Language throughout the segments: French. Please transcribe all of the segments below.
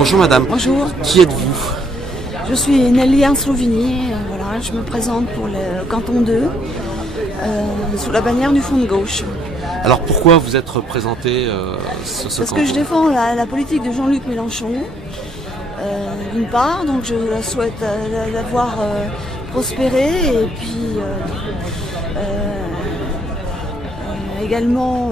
Bonjour madame. Bonjour, Qui êtes-vous? je suis Nelly Ernst Louvigny, voilà, je me présente pour le canton 2, sous la bannière du Front de gauche. Alors pourquoi vous êtes représenté sur ce Parce canton? que je défends la politique de Jean-Luc Mélenchon, d'une part, donc je souhaite la voir prospérer, et puis également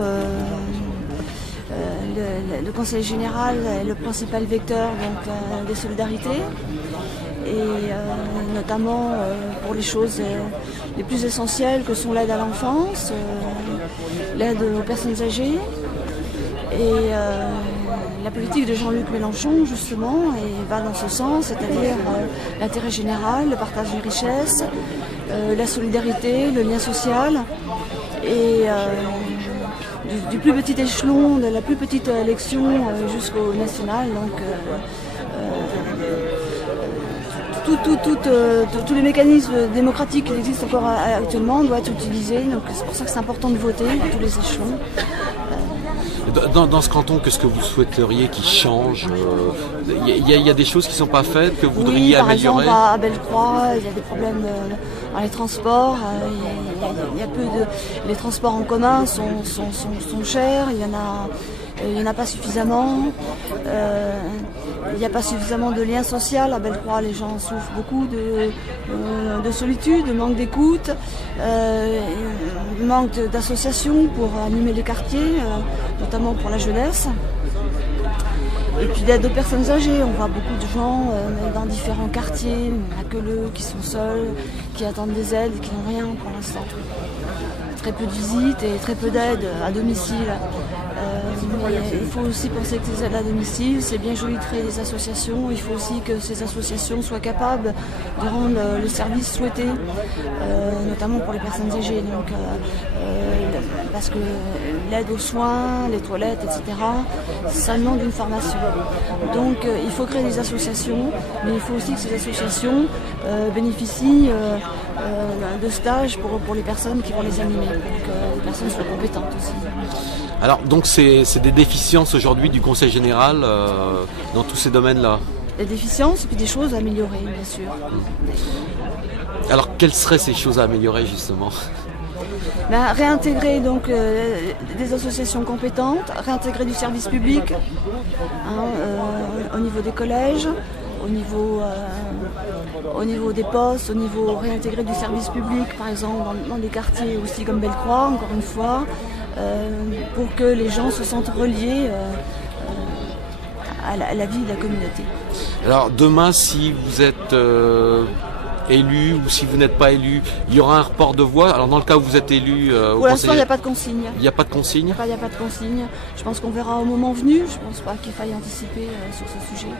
le Conseil général est le principal vecteur donc, des solidarités, et notamment pour les choses les plus essentielles que sont l'aide à l'enfance, l'aide aux personnes âgées, et la politique de Jean-Luc Mélenchon justement va dans ce sens, c'est-à-dire l'intérêt général, le partage des richesses, la solidarité, le lien social, et du plus petit échelon, de la plus petite élection jusqu'au national. Donc, tous les mécanismes démocratiques qui existent encore actuellement doivent être utilisés. Donc c'est pour ça que c'est important de voter à tous les échelons. Dans ce canton, qu'est-ce que vous souhaiteriez qu'il change? Il y a des choses qui ne sont pas faites, que vous voudriez par améliorer? exemple, à Bellecroix, il y a des problèmes dans les transports. Il y a peu de... Les transports en commun sont chers, il y en a pas suffisamment. Il n'y a pas suffisamment de lien social. À Bellecroix, les gens souffrent beaucoup de solitude, de manque d'écoute, manque d'associations pour animer les quartiers, notamment pour la jeunesse. Et puis d'aide aux personnes âgées. On voit beaucoup de gens dans différents quartiers, à Queuleux, qui sont seuls, qui attendent des aides et qui n'ont rien pour l'instant. Très peu de visites et très peu d'aides à domicile. Il faut aussi penser que ces aides à domicile, c'est bien joli de créer des associations. Il faut aussi que ces associations soient capables de rendre le service souhaité, notamment pour les personnes âgées. Donc, parce que l'aide aux soins, les toilettes, etc., ça demande une formation. Donc il faut créer des associations, mais il faut aussi que ces associations bénéficient de stages pour les personnes qui vont les animer, pour que les personnes soient compétentes aussi. Alors donc c'est des déficiences aujourd'hui du Conseil général dans tous ces domaines-là? Des déficiences et puis des choses à améliorer, bien sûr. Alors quelles seraient ces choses à améliorer justement? Réintégrer donc des associations compétentes, réintégrer du service public au niveau des collèges, au niveau des postes, réintégrer du service public, par exemple dans des quartiers aussi comme Bellecroix, encore une fois, pour que les gens se sentent reliés à la vie de la communauté. Alors demain, si vous êtes élu ou si vous n'êtes pas élu, il y aura un report de voix. Alors dans le cas où vous êtes élu, pour l'instant, il n'y a pas de consigne. Il n'y a pas de consigne? Il n'y a pas de consigne. Je pense qu'on verra au moment venu. Je ne pense pas qu'il faille anticiper sur ce sujet.